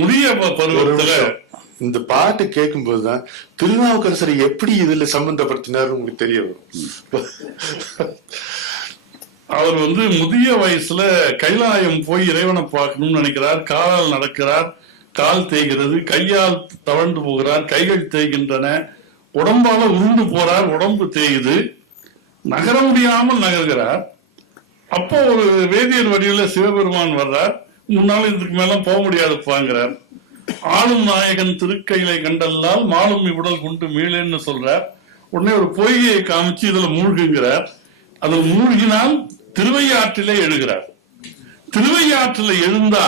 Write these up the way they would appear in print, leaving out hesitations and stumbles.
முதிய பருவத்துல இந்த பாட்டு கேட்கும் போதுதான் திருநாவுக்கரசரை எப்படி இதுல சம்பந்தப்படுத்தினார் உங்களுக்கு தெரிய வரும். அவர் முதிய வயசுல கைலாயம் போய் இறைவனை பார்க்கணும்னு நினைக்கிறார். காலால் நடக்கிறார், கால் தேய்கிறது, கையால் தவழ்ந்து போகிறார், கைகள் தேய்கின்றன, உடம்பால உருண்டு போறார், உடம்பு தேயுது, நகர முடியாமல் நகர்கிறார். அப்போ ஒரு வேதியர் வடிவில் சிவபெருமான் வர்றார். முன்னாலும் இதுக்கு மேல போக முடியாதுப்பாங்கிறார். ஆளும் நாயகன் திருக்கையிலை கண்டல்லால் மாலும் இவ்வுடல் கொண்டு மீளேன்னு சொல்றார். உடனே ஒரு பொய்கையை காமிச்சு இதுல மூழ்குங்கிறார். அதில் மூழ்கினால் திருவையாற்றிலே எழுகிறார். திருவையாற்றில எழுந்தா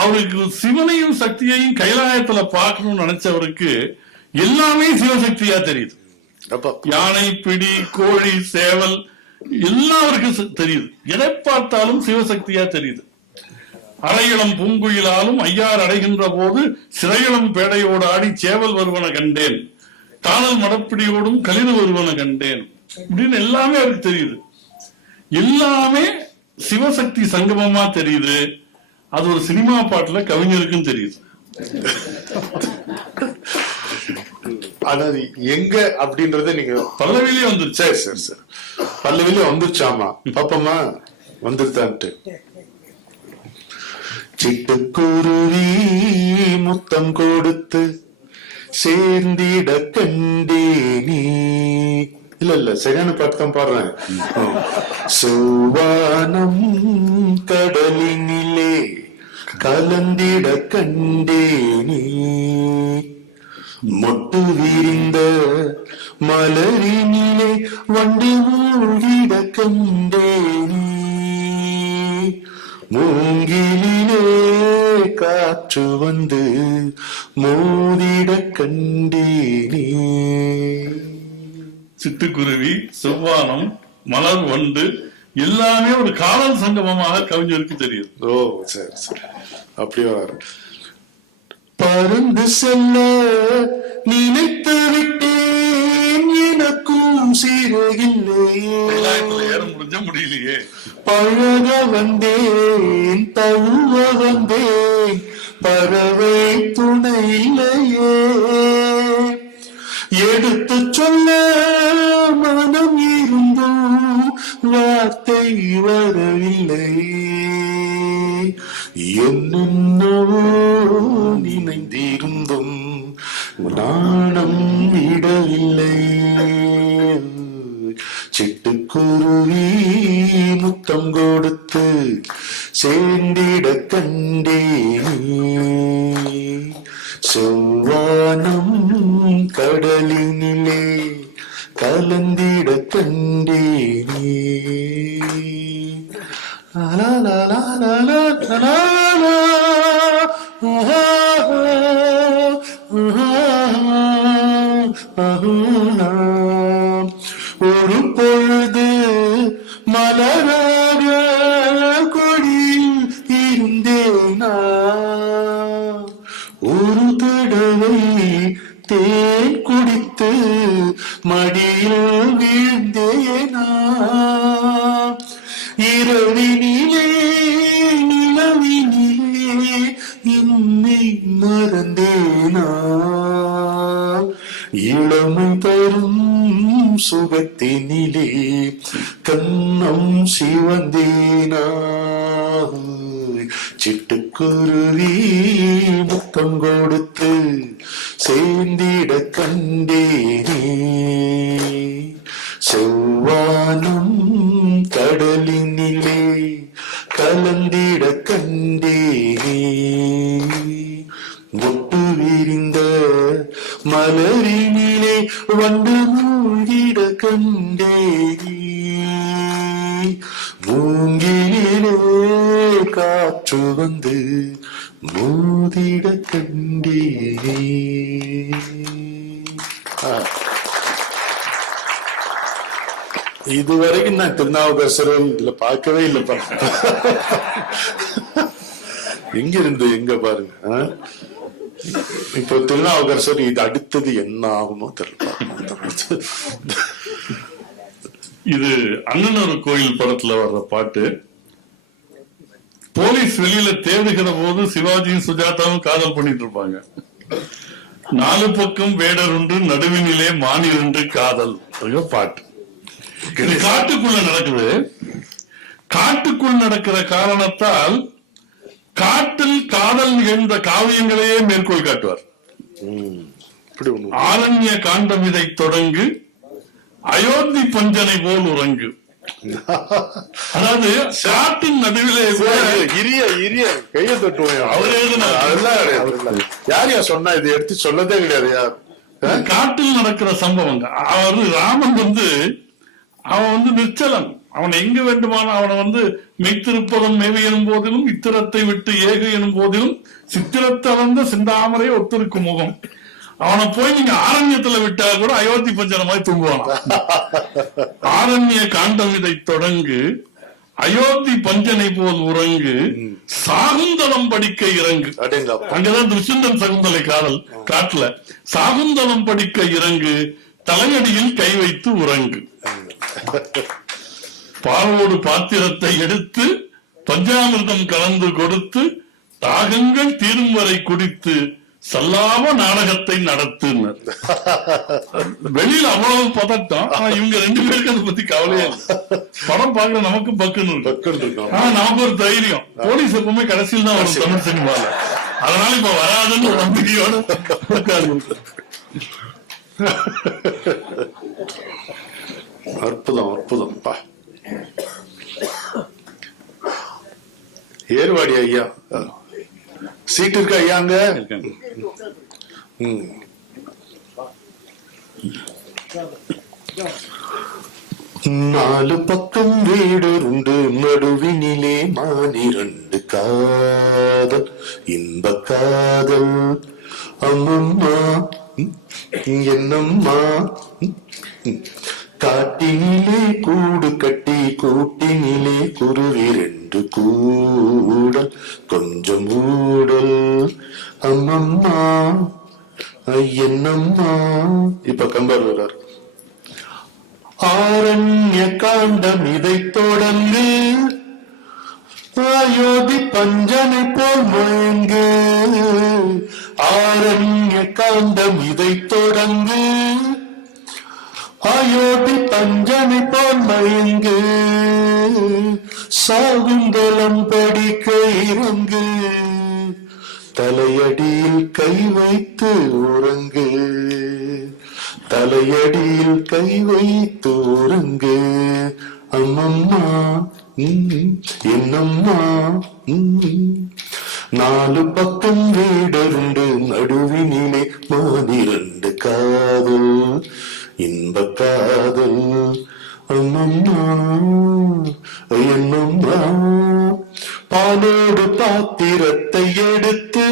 அவருக்கு சிவனையும் சக்தியையும் கைலாயத்துல பார்க்கணும்னு நினைச்சவருக்கு எல்லாமே சிவசக்தியா தெரியுது. யானை, பிடி, கோழி, சேவல் எல்லாம் அவருக்கு தெரியுது. எதை பார்த்தாலும் சிவசக்தியா தெரியுது. அரையிளம் பூங்குயிலாலும் ஐயார் அடைகின்ற போது சிறையிளம் பேடையோடு ஆடி சேவல் வருவன கண்டேன், காணல் மடப்பிடியோடும் கலிது வருவன கண்டேன் அப்படின்னு எல்லாமே அவருக்கு தெரியுது. எல்லாமே சிவசக்தி சங்கமமா தெரியுது. அது ஒரு சினிமா பாட்டுல கவிஞருக்கும் தெரியுது. அதாவது எங்க அப்படின்றத நீங்க பல்லவிலே வந்துருச்சு. சரி சரி சரி, பல்லவிலே வந்துருச்சாமா பாப்பமா வந்துருத்தான்ட்டு. சிட்டுக்குருவி முத்தம் கொடுத்து சேர்ந்திட கண்டேனி. இல்ல சரியான பாட்டு தான் பாடுறேன். சோவானம் கடலினிலே கலந்திட கண்டேனி, மொட்டு விரிந்த மலரினிலே வண்டு மூழ்கிட கண்டேனி, மூங்கிலே காற்று வந்து மோதிட கண்டேனி. சிட்டுக்குருவி, செவ்வானம், மலர், வண்டு எல்லாமே ஒரு காதல் சங்கமமாக கவிஞருக்கு தெரியுது. ஓ சரி சரி, அப்படியே வர. பறந்து செல்ல நினைத்து விட்டேன், எனக்கும் சிறகில்லையே, ஏற முடிஞ்ச முடியலையே. பழக வந்தேன், தழுவ வந்தேன், பறவை துணை இல்லையே, எடுத்து சொல்ல மனம் இருந்தும் வார்த்தை வரவில்லை, என்னென்னவோ நினைந்திருந்தும் நாணம் விடவில்லை. சிட்டுக்குருவி முத்தம் கொடுத்து சேர்ந்திட கண்டேனி, செவ்வானம் கடலினிலே கலந்திட கண்டேனி. ஒரு பொழுது மலராக கொடியில் இருந்தேனா, ஒரு தடவை தேன் குடித்து மடியில் வீழ்ந்தேனா, இரவினிலே நிலவினிலே என்னை மறந்தேனா, இளமை தரும் சுகத்தினிலே கண்ணம் சிவந்தேனா, சிட்டுக்குருவி முத்தம் கொடுத்து சேர்ந்திட கண்டேனி, செவ்வானம் கடலினிலே கலந்திட கண்டேனி, மொட்டு விரிந்த மலரினிலே வண்டு மூழ்கிட கண்டேனி, மூங்கிலே காற்று வந்து மோதிட கண்டேனி. இதுவரைக்கும் நான் திருநாவுக்கரசரும் இதுல பார்க்கவே இல்லைப்பா. எங்க இருந்து எங்க பாருங்க. இப்போ திருநாவுக்கரசர் இது அடுத்தது என்ன ஆகுமோ தெரியல. இது அண்ணனூர் கோயில் படத்துல வர்ற பாட்டு. போலீஸ் வெளியில தேடுகிற போது சிவாஜியும் சுஜாதாவும் காதல் பண்ணிட்டு இருப்பாங்க. 4 பக்கம் வேடர் உண்டு நடுவினிலே மானிர் உண்டு காதல் பாட்டு. இது காட்டுக்குள்ள நடக்குது. காட்டுக்குள் நடக்கிற காரணத்தால் காட்டில் காதல் நிகழ்ந்த காவியங்களையே மேற்கோள் காட்டுவார். ஆரண்ய காண்டம் இதை தொடங்கு அயோத்தி பஞ்சனை போல் உறங்கு. அதாவது காட்டின் நடுவிலே கைய தட்டுவோம். யார் யார் சொன்னா இது எடுத்து சொல்லதே கிடையாது. யார் காட்டில் நடக்கிற சம்பவங்க. அவர் ராமன் அவன் நிச்சலம். அவன் எங்கு வேண்டுமான அவனை மெய்த்திருப்பதம் மேவி எனும் போதிலும் இத்திரத்தை விட்டு ஏகு எனும் போதிலும் சித்திரத்தளர்ந்த சிந்தாமரை ஒத்திருக்கும் முகம். அவனை போய் நீங்க ஆரண்யத்துல விட்டா கூட அயோத்தி பஞ்சன மாதிரி தூங்குவான். ஆரண்ய காண்டம் இதை தொடங்கு அயோத்தி பஞ்சனை போல் உறங்கு சாகுந்தலம் படிக்க இறங்கு. அங்கதான் துஷ்யந்தன் சகுந்தலை காதல் காட்டுல. சாகுந்தலம் படிக்க இறங்கு தலையடியில் கை வைத்து உறங்கு. பாலோடு பாத்திரத்தை எடுத்து பஞ்சாமிர்தம் கலந்து கொடுத்து தாகங்கள் தீரும் வரை குடித்து சல்லாம நாடகத்தை நடத்துனர். வெளியில அவ்வளவு பதட்டம். ஆனா இவங்க 2 பேருக்கு அதை பத்தி கவலையே இல்லை. படம் பார்க்க நமக்கு பக்குன்னு இருக்கும். ஆனா நமக்கு ஒரு தைரியம். போலீஸ் எப்பவுமே கடைசியில் தான் வரும் தமிழ் சினிமால. அதனால இப்ப வராதுன்னு ஒரு நம்பிக்கையோட அற்புதம் அற்புதம். ஏர்வாடி ஐயா சீட் இருக்கா ஐயா? அங்க 4 பக்கம் வீடு உண்டு நடுவினிலே மானிரண்டு காதல் இன்ப காதல். அம்மம்மா என்னம்மா காட்டினிலே கூடு கட்டி கூட்டினிலே குருவி 2 கூடல் கொஞ்சம் ஊடல். அம்மம்மா என்னம்மா. இப்ப கம்பர் வர்றார். ஆரண்ய காண்டம் இதை தொடர்ந்து அயோத்தி பஞ்சனை போல் மயங்கு. ஆரண்ய காண்டம் இதை தொடர்ந்து அயோத்தி பஞ்சனை போல் மயங்கு. சாகுந்தலம் படிக்க இறங்கு தலையடியில் கை வைத்து உறங்கு. தலையடியில் கை வைத்து உறங்கு. அம்மம்மா என்னம்மா. 4 பக்கம் வீடருண்டு நடுவினிலே மானிரண்டு காதல் இன்ப காதல். அம்மம்மா என்னம்மா. பாலோடு பாத்திரத்தை எடுத்து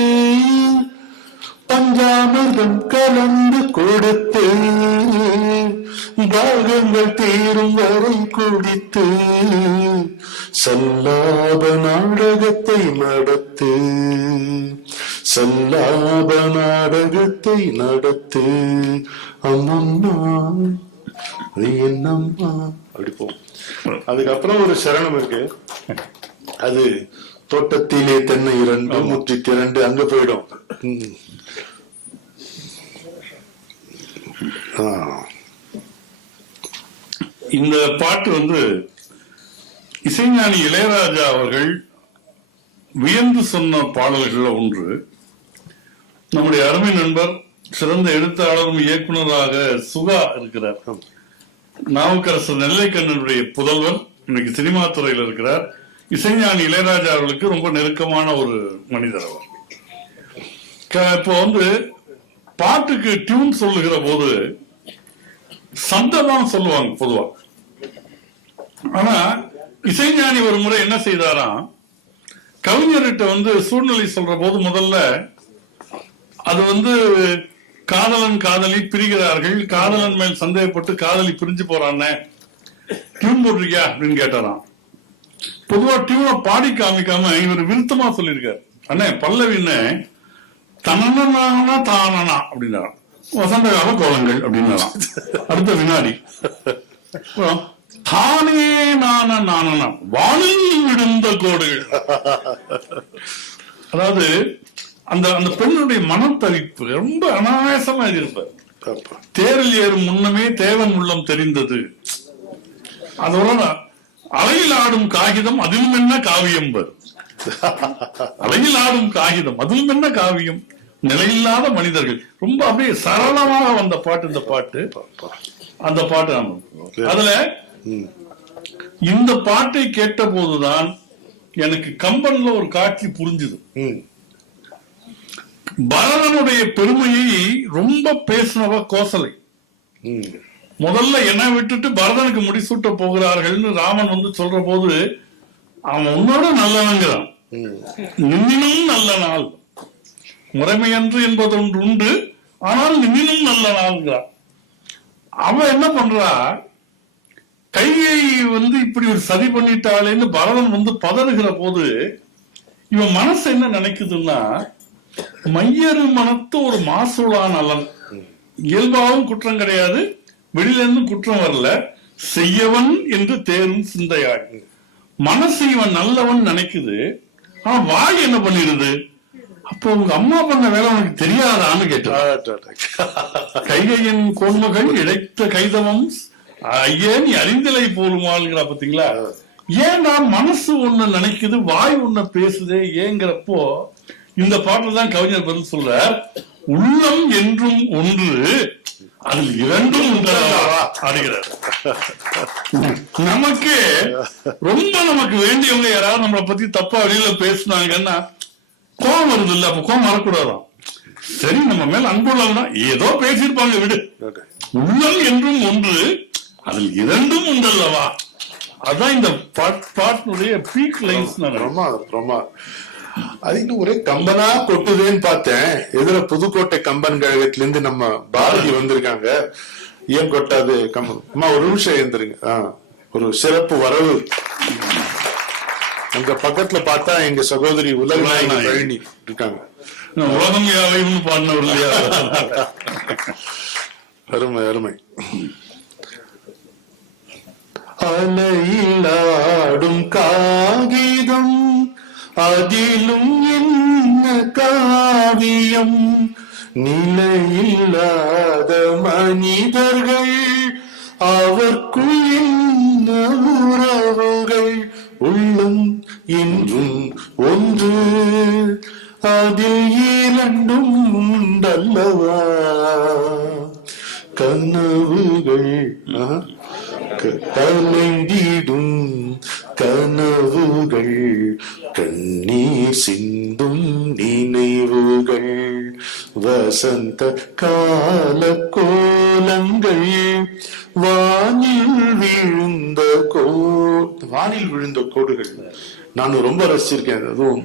பஞ்சாமிர்தம் கலந்து கொடுத்து தாகங்கள் தீரும் வரை குடித்து சல்லாப நாடகத்தை நடத்து. சல்லாப நாடகத்தை நடத்து. அம்மம்மா என்னம்மா. அப்படி போ. அதுக்கப்புறம் ஒரு சரணம் இருக்கு. அது தோட்டத்திலே தென்னை 2 முற்றி 2 அங்க போயிடும். இந்த பாட்டு இசைஞானி இளையராஜா அவர்கள் வியந்து சொன்ன பாடல்கள் ஒன்று. நம்முடைய அருமை நண்பர் சிறந்த எழுத்தாளரும் இயக்குனராக சுகா இருக்கிறார். நாவுக்கரசர் நெல்லைக்கண்ணனுடைய புதல்வர், இன்னைக்கு சினிமா துறையில் இருக்கிறார். இசைஞானி இளையராஜா அவர்களுக்கு ரொம்ப நெருக்கமான ஒரு மனிதர் அவர். இப்போ பாட்டுக்கு டியூன் சொல்லுகிற போது சந்ததான் சொல்லுவாங்க பொதுவா. ஆனா இசைஞானி ஒரு முறை என்ன செய்தாராம், கவிஞர்கிட்ட சூழ்நிலை சொல்ற போது முதல்ல அது காதலன் காதலி பிரிகிறார்கள், காதலன் மேல் சந்தேகப்பட்டு காதலி பிரிஞ்சு போறானே, டியூன் போட்டிருக்கியா அப்படின்னு கேட்டாராம். பொதுவா டியூனை பாடி காமிக்காம இவர் விருத்தமா சொல்லியிருக்காரு. அண்ணே பல்லவின்னு தனனா தானனா அப்படின்னா வசந்த கால கோலங்கள் அப்படின்னாலாம். அடுத்த வினாடி தானே நான காணலாம் வானில் விழுந்த கோடுகள். அதாவது அந்த அந்த பெண்ணுடைய மனத்தவிப்பு ரொம்ப அனாயாசமா இருப்பார். தேரில் ஏறும் முன்னமே தேவன் உள்ளம் தெரிந்தது. அதோட அலையில் ஆடும் காகிதம் அதிலும் என்ன காவியம் வரும். அலையில் ஆடும் காகிதம் அதிலும் என்ன காவியம். நிலையில்லாத மனிதர்கள். ரொம்ப அப்படியே சரளமாக வந்த பாட்டு இந்த பாட்டு. அந்த பாட்டு அதுல இந்த பாட்டை கேட்ட போதுதான் எனக்கு கம்பன்ல ஒரு காட்சி புரிஞ்சுது. பரதனுடைய பெருமையை ரொம்ப பேசினவ கோசலை. முதல்ல என்ன விட்டுட்டு பரதனுக்கு முடிசூட்ட போகிறார்கள்னு ராமன் வந்து சொல்ற போது அவன் உன்னோட நல்லவங்கிறான். நின்னும் நல்ல நாள் முறைமையன்று என்பது ஒன்று உண்டு, ஆனால் நின்னும் நல்ல நாள்ங்கிறான். அவன் என்ன பண்றா, கையை வந்து இப்படி ஒரு சதி பண்ணிட்டாளேன்னு பரதன் வந்து பதறுகிற போது இவன் மனசு என்ன நினைக்குதுன்னா, மையறு மனத்து ஒரு மாசுளான் அல்லன், இயல்பாகவும் குற்றம் கிடையாது, வெளியில இருந்தும் குற்றம் வரல, செய்யவன் என்று தேரும் சிந்தையாகு. மனசு இவன் நல்லவன் நினைக்குது, ஆனா வாய் என்ன பண்ணிடுது, அப்போ உங்க அம்மா பண்ண வேலை உனக்கு தெரியாதான்னு கேட்டான். கைகையின் கோன்மகள் இழைத்த கைதவம் ஐயே நீ அறிந்தலை போலுமாளுங்கிறா பாத்தீங்களா. ஏன்டா மனசு ஒண்ணு நினைக்குது வாய் ஒண்ணு பேசுதே ஏங்கிறப்போ இந்த பாட்டுல தான் கவிஞர் பதில் சொல்ற, உள்ளம் என்றும் ஒன்று அதில் இரண்டும் உண்டாகிறார். நமக்கு ரொம்ப நமக்கு வேண்டியவங்க யாராவது நம்மளை பத்தி தப்பா வெளியில பேசினாங்கன்னா கோபம் வருது இல்ல, அப்ப கோபம் வரக்கூடாதான். சரி நம்ம மேல அன்புள்ளவனா ஏதோ பேசியிருப்பாங்க விடு, உள்ளம் என்றும் ஒன்று அதில் இரண்டும் உண்டல்லவா. அதான் இந்த பாட்டினுடைய பீக் லைன்ஸ். அது இன்னும் ஒரே கம்பனா கொட்டுதேன்னு பார்த்தேன். எதிர புதுக்கோட்டை கம்பன் கழகத்துல இருந்து நம்ம பாரதி வந்திருக்காங்க. ஏன் கொட்டாது கம்பன் அம்மா, ஒரு நிமிஷம் எழுந்துருங்க. ஒரு சிறப்பு வரவு. அங்க பக்கத்துல பார்த்தா எங்க சகோதரி உலகநாயகி பழனி இருக்காங்க. உலகம் யாவையும் பாடினவர் இல்லையா. அருமை அருமை. அலையிலாடும் காகிதம் அதிலும் என்ன காவியம், நிலையில்லாத மனிதர்கள் அவர்க்குள் என்ன உறவுகள், உள்ளம் என்றும் ஒன்று அதில் இரண்டும் உண்டல்லவா, கனவுகள் கலைந்திடும் கனவுகள் கண்ணீர் சிந்தும் நினைவுகள், வசந்த கால கோலங்கள் வானில் விழுந்த கோடுகள். நான் ரொம்ப ரசிச்சிருக்கேன். அதுவும்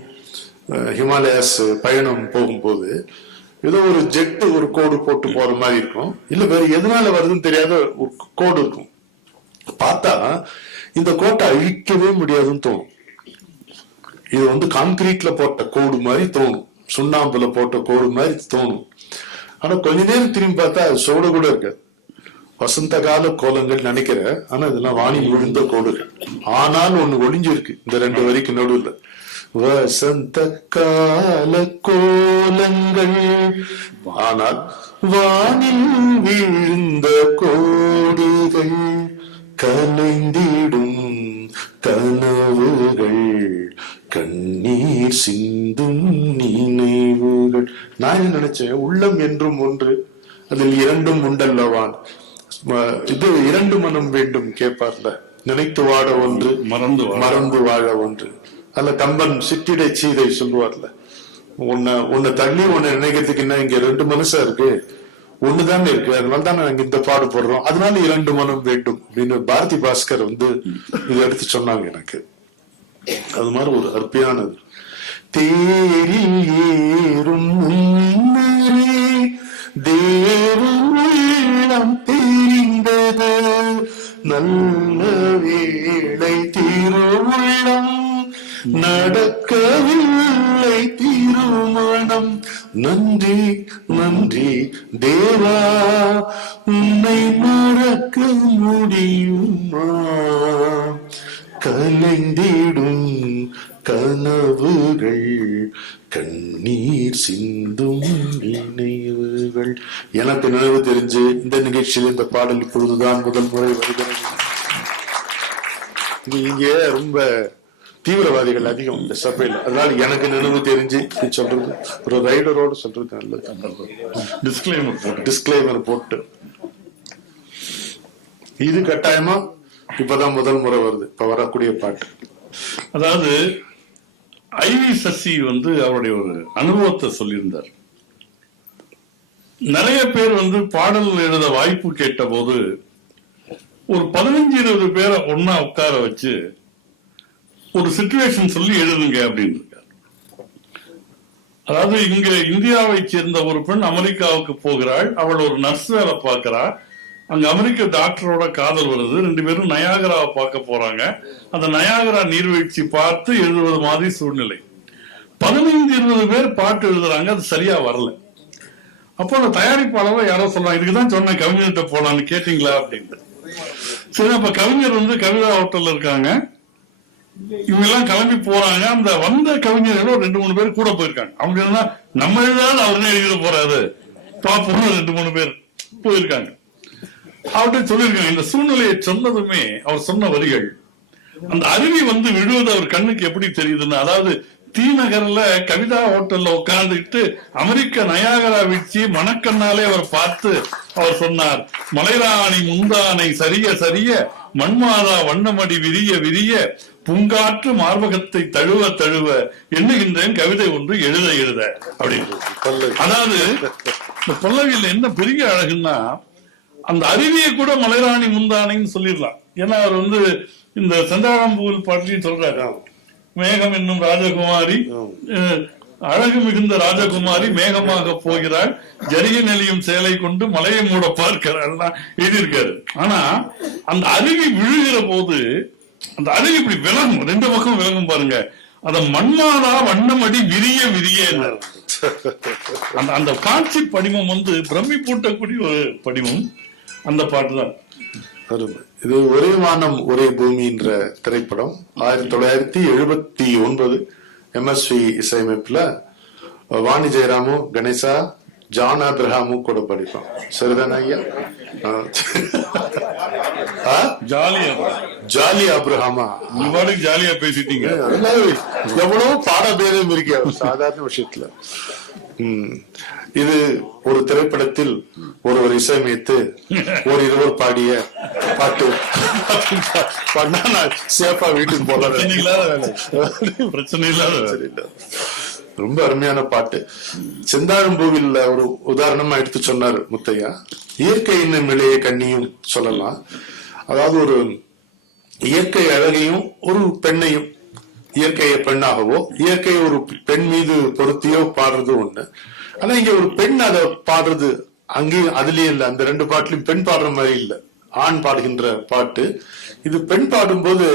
ஹிமாலயாஸ் பயணம் போகும்போது ஏதோ ஒரு ஜெட்டு ஒரு கோடு போட்டு போற மாதிரி இருக்கும், இல்ல வேற எதனால வருதுன்னு தெரியாத ஒரு கோடு இருக்கும். பார்த்தா இந்த கோட்டை அழிக்கவே முடியாதுன்னு தோணும். இது வந்து கான்கிரீட்ல போட்ட கோடு மாதிரி தோணும், சுண்ணாம்புல போட்ட கோடு மாதிரி தோணும். ஆனா கொஞ்ச நேரம் திரும்பி பார்த்தா அது சோடு கூட இருக்காது. வசந்த கால கோலங்கள் நினைக்கிற, ஆனா இதெல்லாம் வானில் விழுந்த கோடுகள். ஆனால் ஒண்ணு ஒளிஞ்சிருக்கு இந்த ரெண்டு வரிக்கு நடுவுல, வசந்த கால கோலங்கள், ஆனால் வானில் விழுந்த கோடுகள் கலைந்திடும் கனவுகள் கண்ணீர் சிந்தும் நினைவுகள். நான் என்ன நினைச்சேன், உள்ளம் என்றும் ஒன்று அதில் இரண்டும் உண்டல்லவான். இது இரண்டு மனம் வேண்டும் கேட்பார்ல, நினைத்து வாழ ஒன்று மறந்து வாழ ஒன்று. அதுல கம்பன் சிற்றிடை சீதை சொல்லுவார்ல, உன்னை தள்ளி உன்னை நினைக்கிறதுக்கு என்ன இங்க ரெண்டு மனசா இருக்கு, ஒண்ணுதானே இருக்கு, அதனாலதான் நாங்க இந்த பாடு போடுறோம், அதனால இரண்டு மனம் வேண்டும் அப்படின்னு பாரதி பாஸ்கர் வந்து இதை எடுத்து சொன்னாங்க எனக்கு. அது மாதிரி ஒரு அற்பியானது. தேரில் ஏறும் தேவம் தெரிந்தது, நல்ல வேளை திருவுள்ளம் நடக்கவில்லை திருமணம், நன்றி நன்றி தேவா உன்னை மறக்க முடியுமா, கலைந்திடும் கனவுகள் கண்ணீர் சிந்தும் நினைவுகள். எனக்கு நினைவு தெரிஞ்சு இந்த நிகழ்ச்சியில் இந்த பாடல் இப்பொழுதுதான் முதல் முறை வருகிறது. இது இங்க ரொம்ப தீவிரவாதிகள் அதிகம் இந்த சபையில், அதனால எனக்கு நினைவு தெரிஞ்சு சொல்றது ஒரு ரைடரோடு சொல்றது நல்லது. டிஸ்க்ளைமர் போட்டு இது கட்டாயமா இப்பதான் முதல் முறை வருது இப்ப வரக்கூடிய பாட்டு. அதாவது ஐவி சசி அவருடைய ஒரு அனுபவத்தை சொல்லியிருந்தார். நிறைய பேர் பாடல் எழுத வாய்ப்பு கேட்ட போது ஒரு 15-20 பேரை ஒன்னா உட்கார வச்சு ஒரு சிச்சுவேஷன் சொல்லி எழுதுங்க அப்படின்னு இருக்காரு. அதாவது இங்க இந்தியாவை சேர்ந்த ஒரு பெண் அமெரிக்காவுக்கு போகிறாள். அவள் ஒரு நர்ஸ் வேலை பார்க்கிறாள். அங்க அமெரிக்க டாக்டரோட காதல் வருது. 2 பேரும் நயாகராவை பார்க்க போறாங்க. அந்த நயாகரா நீர்வீழ்ச்சி பார்த்து எழுதுவது மாதிரி சூழ்நிலை. 15-20 பேர் பாட்டு எழுதுறாங்க. அது சரியா வரல. அப்போ அந்த தயாரிப்பாளர் யாரோ சொல்றாங்க, இதுக்குதான் சொன்ன கவிஞர்கிட்ட போலான்னு கேட்டீங்களா அப்படின்ட்டு. சரி, அப்ப கவிஞர் கவிதா ஹோட்டல்ல இருக்காங்க. இவங்க எல்லாம் கிளம்பி போறாங்க. அந்த வந்த கவிஞர்களும் 2-3 பேர் கூட போயிருக்காங்க. அவங்க என்ன நம்ம எழுதாது அவருன்னு எழுத போறாரு பாப்போம். 2-3 பேர் போயிருக்காங்க. அவர்கிட்ட சொல்லியிருக்காங்க. இந்த சூழ்நிலையை சொன்னதுமே அவர் சொன்ன வரிகள், அந்த அருவி விழுவது அவர் கண்ணுக்கு எப்படி தெரியுதுன்னு, அதாவது தீநகர்ல கவிதா ஹோட்டல்ல உட்கார்ந்துட்டு அமெரிக்க நயாகரா வீழ்ச்சி மணக்கண்ணாலே அவர் பார்த்து அவர் சொன்னார், மலைராணி முந்தானை சரிய சரிய மண்மாதா வண்ணமடி விரிய விரிய பூங்காற்று மார்பகத்தை தழுவ தழுவ எண்ணுகின்றேன் கவிதை ஒன்று எழுத எழுத அப்படின்னு. அதாவது இந்த பல்லவியில் என்ன பெரிய அழகுன்னா, அந்த அருவியை கூட மலைராணி முந்தானைன்னு சொல்லிடலாம். ஏன்னா அவர் இந்த செந்தாழம்பூவில் பாட்டிலையும் சொல்றாரு, மேகம் என்னும் ராஜகுமாரி அழகு மிகுந்த ராஜகுமாரி மேகமாக போகிறாள், ஜரிய நெளியும் சேலை கொண்டு மலையை மூட பார்க்கிறாள் எழுதியிருக்காரு. ஆனா அந்த அருவி விழுகிற போது அந்த அருவி இப்படி விலகும், 2 பக்கம் விலகும் பாருங்க. அந்த மண்மாதா வண்ணமடி விரிய விரிய அந்த காட்சி படிமம் பிரம்மி பூட்டக்கூடிய ஒரு படிமம் அந்த பாட்டு தான். இது ஒரே வானம் ஒரே பூமி என்ற திரைப்படம் 1979 MSV இசையமைப்புல வாணி ஜெயராமும் கணேசா ஜான் ஆப்ரஹாமும் கூட படிப்பான். சரிதான ஐயா? ஜாலி ஆப்ரஹாமா? ஜாலியா பேசிட்டீங்க. எவ்வளவு பாட பேரும் இருக்கு சாதாரண விஷயத்துல. இது ஒரு திரைப்படத்தில் ஒருவர் இசையமைத்து ஒரு இருவர் பாடிய பாட்டு. பண்ணா நான் சேஃபா வீட்டுக்கு போல. பிரச்சனை இல்லாத ரொம்ப அருமையான பாட்டு. செந்தாழம்பூவில் ஒரு உதாரணமா எடுத்து சொன்னார் முத்தையா. இயற்கை என்னும் இளைய கண்ணியும் சொல்லலாம். அதாவது ஒரு இயற்கை அழகையும் ஒரு பெண்ணையும், இயற்கையை பெண்ணாகவோ இயற்கையை ஒரு பெண் மீது பொருத்தியோ பாடுறது ஒண்ணு. ஆனா இங்க ஒரு பெண் அதை பாடுறது அங்கேயும் அதுலயும் இல்ல. அந்த 2 பாட்டுலயும் பெண் பாடுற மாதிரி இல்ல, ஆண் பாடுகின்ற பாட்டு. இது பெண் பாடும்போது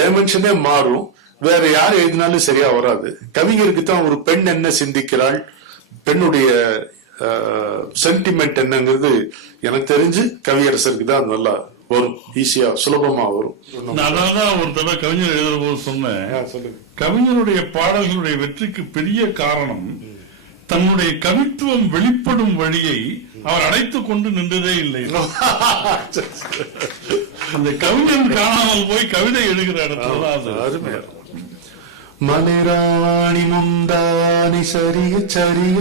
டைமென்ஷனே மாறும். வேற யார் எழுதினாலும் சரியா வராது. கவிஞருக்கு தான் ஒரு பெண் என்ன சிந்திக்கிறாள், பெண்ணுடைய சென்டிமெண்ட் என்னங்கிறது எனக்கு தெரிஞ்சு கவியரசருக்கு தான் நல்லா வரும், ஈஸியா சுலபமா வரும். அதான் ஒரு தடவை கவிஞர் எழுதுற போது சொன்னேன், கவிஞருடைய பாடல்களுடைய வெற்றிக்கு பெரிய காரணம் தன்னுடைய கவித்துவம் வெளிப்படும் வழியை அவர் அடைத்துக் கொண்டு நின்றதே இல்லை. அந்த கவிஞன் காணாமல் போய் கவிதை எழுகிற இடத்துல மலைராணி முந்தானி சரிய சரிய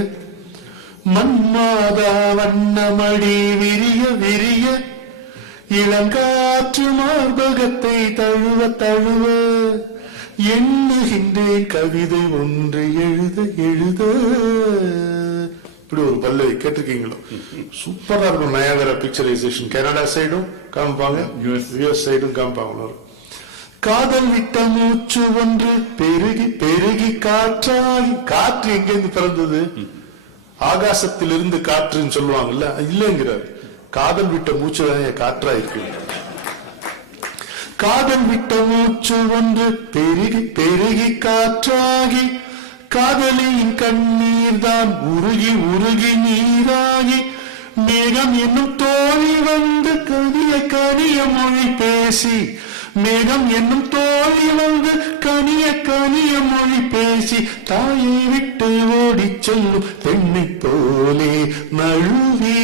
மன்மாதா வண்ணமடி விரிய விரிய இளங்காற்று மார்பகத்தை தழுவ தழுவ எண்ணுகின்றேன் கவிதை ஒன்று எழுத எழுத. இப்படி ஒரு பல்லவி கேட்டிருக்கீங்களோ? சூப்பரா இருக்கும். நயாகரா பிக்சரைசேஷன் கனடா சைடும் காமிப்பாங்க, யுஎஸ் சைடும் காமிப்பாங்க. காதல் விட்ட மூச்சு ஒன்று பெருகி பெருகி காற்றாகி. காற்று எங்கிருந்து பிறந்தது? ஆகாசத்திலிருந்து காற்றுன்னு சொல்லுவாங்கல்ல, இல்லைங்கிறார். காதல் விட்ட மூச்சு தான் காற்றா இருக்கு. காதல் விட்ட மூச்சு ஒன்று பெருகி பெருகி காற்றாகி காதலியின் கண்ணீர் தான் உருகி உருகி நீராகி மேகம் என்னும் தோழி வந்து கனிய கனிய மொழி பேசி மேகம் என்னும் தோழி வந்து கனிய கனிய மொழி பேசி தாயை விட்டு ஓடிச் செல்லும் பெண்ணை போலே நழுவி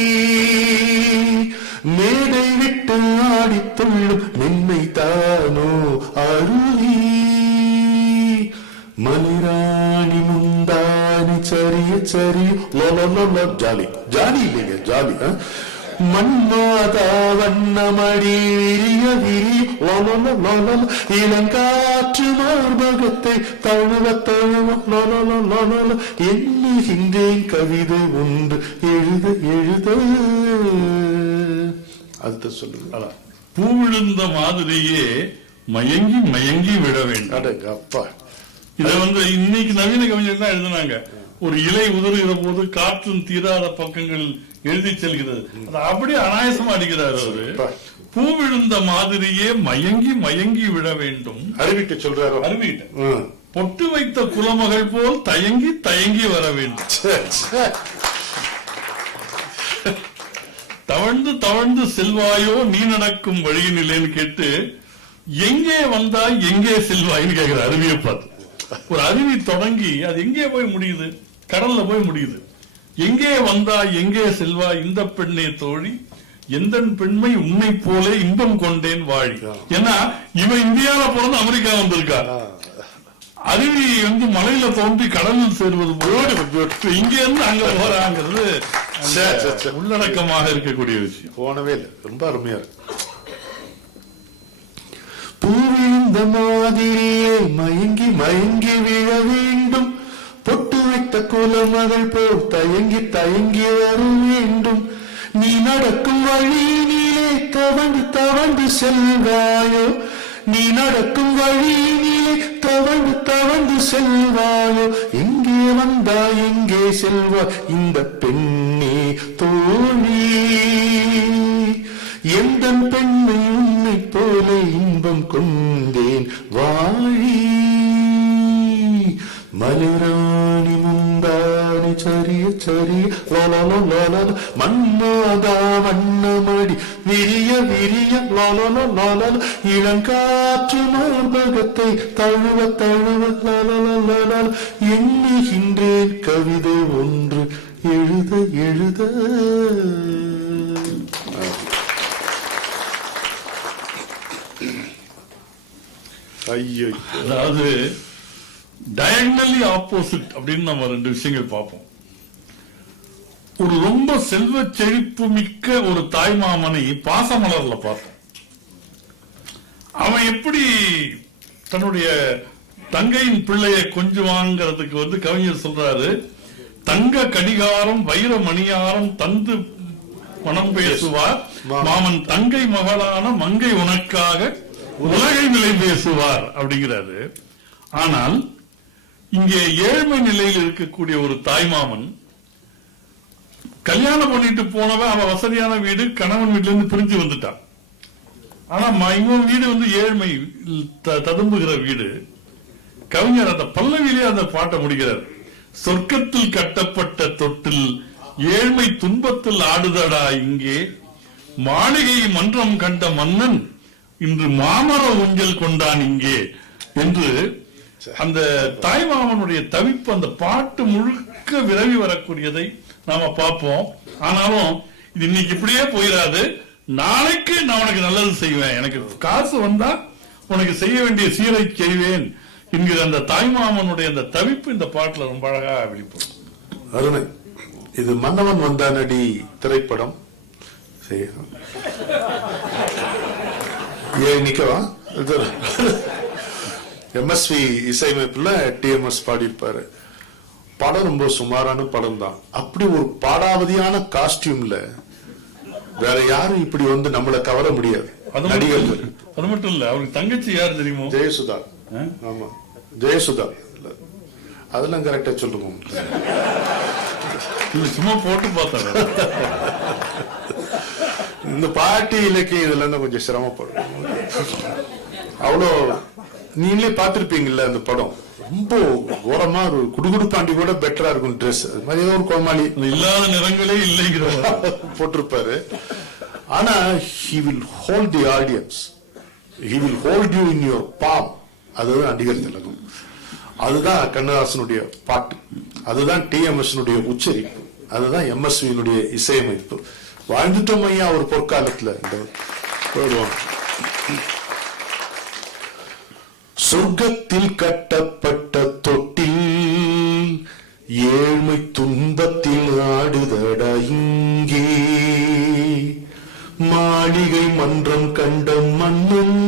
மேடை விட்டு ஆடித் துள்ளும் மென்மை தானோ அருவி மலிராணி முந்தானி சரிய சரிய லோலோ ஜாலி ஜாலி இல்லைங்க ஜாலி மன்மாதா வண்ணமடி விரிய விரிய லோலோ இளங்காற்று மார்பகத்தை தழுவ தழுவ லோலோ எண்ணுகின்றேன் கவிதை ஒன்று எழுத எழுத அது சொல்லுங்க. பூ விழுந்த மாதிரியே மயங்கி மயங்கி விட வேண்டும். அப்பா இத இன்னைக்கு நவீன கவிஞர் தான் எழுதினாங்க. ஒரு இலை உதறுகிற போது காற்றும் தீராத பக்கங்கள் எழுதி செல்கிறது. அது அப்படியே அனாயசமா அடிக்கிறார் அவரு. பூ விழுந்த மாதிரியே மயங்கி மயங்கி விட வேண்டும். அறிவிக்க சொல்றாரு. அறிவிக்கிட்ட பொட்டு வைத்த குலமகள் போல் தயங்கி தயங்கி வர வேண்டும். தவழ்ந்து தவழ்ந்து செல்வாயோ நீ நடக்கும் வழியினிலேன்னு கேட்டு எங்கே வந்தாய் எங்கே செல்வாயின்னு கேட்கிற அருவியை பார்த்து. ஒரு அருவி தொடங்கி அது எங்கே போய் முடியுது? கடல்ல போய் முடியுது. எங்கே வந்தாய் எங்கே செல்வாய் இந்த பெண்ணே தோழி எந்த பெண்மை உன்னை போலே இன்பம் கொண்டேன் வாழி. ஏன்னா இவன் இந்தியாவில பிறந்து அமெரிக்கா வந்திருக்கா. அருவி மலையில தோன்றி கடலில் சேர்வது போல இங்க இருந்து அங்க போறாங்கிறது உள்ளடக்கமாக இருக்கக்கூடிய விஷயம். போனவே இல்லை. ரொம்ப அருமையா இருக்கு. பூவிழுந்த மாதிரியே மயங்கி மயங்கி விழ வேண்டும் பொட்டு வைத்த குலமகள் போல் தயங்கி தயங்கி வர வேண்டும் நீ நடக்கும் வழியினிலே தவண்டு தவண்டு செல்வாயோ நீ நடக்கும் வழியினிலே தவண்டு தவண்டு செல்வாயோ எங்கே வந்தா எங்கே செல்வா இந்த பெண்ணே தோழி எந்த பெண்ணை உன்னை போல இன்பம் கொண்டேன் வாழி மலிராணி முந்தானி சரிய சரிய லோலோ மன்மாதா வண்ணமடி விரிய விரிய லோலோ இளங்காற்று மார்பகத்தை தழுவ தழுவ லோலோ எண்ணுகின்றேன் கவிதை ஒன்று எழுத எழுத. அதாவது டயகனலி ஆப்போசிட் அப்படின்னு நம்ம ரெண்டு விஷயங்கள் பார்ப்போம். ஒரு ரொம்ப செல்வ செழிப்பு மிக்க ஒரு தாய்மாமனை பாசமலர்ல பார்த்தோம். அவன் எப்படி தன்னுடைய தங்கையின் பிள்ளையை கொஞ்சுவாங்கிறதுக்கு கவிஞர் சொல்றாரு, தங்க கடிகாரம் வைர மணியாரம் தந்து மனம் பேசுவார் மாமன் தங்கை மகளான மங்கை உனக்காக உலகை நிலை பேசுவார் அப்படிங்கிறாரு. ஆனால் இங்கே ஏழ்மை நிலையில் இருக்கக்கூடிய ஒரு தாய்மாமன் கல்யாணம் பண்ணிட்டு போனவன் அவன் வசதியான வீடு கணவன் வீட்டுல இருந்து பிரிஞ்சு வந்துட்டான். ஆனா இவன் வீடு ஏழ்மை ததும்புகிற வீடு. கவிஞர் அந்த பல்லவியிலே அந்த பாட்டை முடிக்கிறார். சொர்க்கத்தில் கட்டப்பட்ட தொட்டில் ஏழ்மை துன்பத்தில் ஆடுதடா இங்கே மாளிகை மன்றம் கண்ட மன்னன் இன்று மாமர ஊஞ்சல் கொண்டான் இங்கே என்று அந்த தாய்மாமனுடைய தவிப்பு அந்த பாட்டு முழுக்க விரவி வரக்கூடியதை நாம பார்ப்போம். ஆனாலும் இது இன்னைக்கு இப்படியே போயிடாது. நாளைக்கு நான் உனக்கு நல்லது செய்வேன், எனக்கு காசு வந்தா உனக்கு செய்ய வேண்டிய சீரை செய்வேன் என்கிற அந்த தாய்மாமனுடைய அந்த தவிப்பு இந்த பாட்டுல ரொம்ப அழகா வெளிப்படும். அருமை. இது மன்னவன் வந்தானடி திரைப்படம். நிக்கவா எம்எஸ்வி இசையமைப்புல டிஎம்எஸ் பாடியிருப்பாரு. படம் ரொம்ப சுமாரான படம் தான். அப்படி ஒரு பாடாவதியான காஸ்டியூம்ல வேற யாரும் இப்படி நம்மள கவர முடியாது. நடிகர்கள் அது மட்டும் இல்ல, அவருக்கு தங்கச்சி யாரு தெரியுமோ? ஜெயசுதா. ஆமா, ஜெயசுதா. அதெல்லாம் கரெக்டா சொல்லுவோம். சும்மா போட்டு பார்த்தாரு. இந்த பாட்டி இலக்கியம் இதுல இருந்து கொஞ்சம் சிரமப்படும். அவ்வளோ நீங்களே பார்த்திருப்பீங்கல்ல அந்த படம். ரொம்ப கோரமா ஒரு குடுகுடுப்பாண்டி கூட பெட்டரா இருக்கும் ட்ரெஸ். அது மாதிரி ஏதோ ஒரு கோமாளி இல்லாத நிறங்களே இல்லைங்கிற போட்டிருப்பாரு. ஆனா he will hold the audience. he will hold you in your palm. அதுதான் அடிகள் திலகம், அதுதான் கண்ணதாசனுடைய பாட்டு, அதுதான் டிஎம்எஸ் உச்சரிப்பு, அதுதான் எம்எஸ்வியினுடைய இசையமைப்பு. வாழ்ந்துட்டோம் ஐயா ஒரு பொற்காலத்துல. போடுவோம். சொர்க்கத்தில் கட்டப்பட்ட தொட்டில் ஏழ்மை துன்பத்தில் ஆடுதடா இங்கே, மாளிகை மன்றம் கண்ட மன்னன்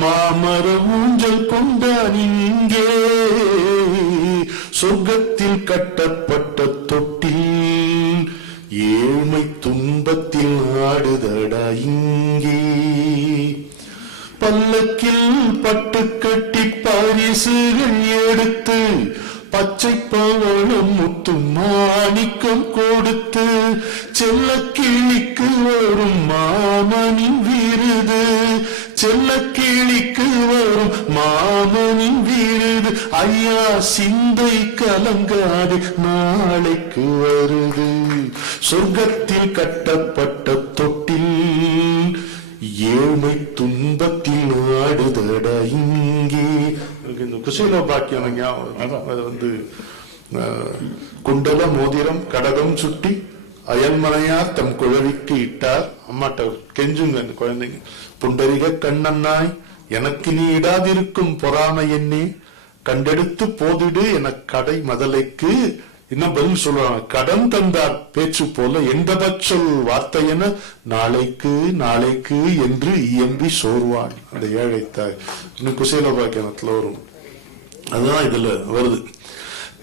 மாமர ஊஞ்சல் கொண்டான் இங்கே. சொர்க்கத்தில் கட்டப்பட்ட தொட்டில் ஏழ்மை துன்பத்தில் ஆடுதடா இங்கே. பல்லக்கில் பட்டு கட்டி பரிசுகள் எடுத்து பச்சை பவளம் முத்து மாணிக்கம் கொடுத்து செல்ல கிளிக்கு வரும் மாமனின் விருது, செல்ல கிளிக்கு வரும் மாமனின் விருது. ஐயா சிந்தை கலங்காது நாளைக்கு வருது. சொர்க்கத்தில் கட்டப்பட்ட தொட்டில் ஏழ்மை துன்பத்தில் ஆடுதடா இங்கே. இந்த குசேல பாக்கியம் அது குண்டல மோதிரம் கடகம் சுட்டி அயல்மனையார் தம் குழவிக்கு இட்டார். அம்மாட்ட கெஞ்சுங்க அந்த குழந்தைங்க. புண்டரிக கண்ணன்னாய் எனக்கு நீ இடாதிருக்கும் பொறாமை என்னே, கண்டெடுத்து போதிடு என கடை மதலைக்கு. இன்னும் பதில் சொல்றாங்க, கடன் தந்தார் பேச்சு போல எந்தபச் சொல் வார்த்தை என நாளைக்கு நாளைக்கு என்று இயம்பி சோர்வாள் அந்த ஏழை தாய். இன்னும் குசேலோபாக்கியத்துல வரும், அதுதான் இதுல வருது.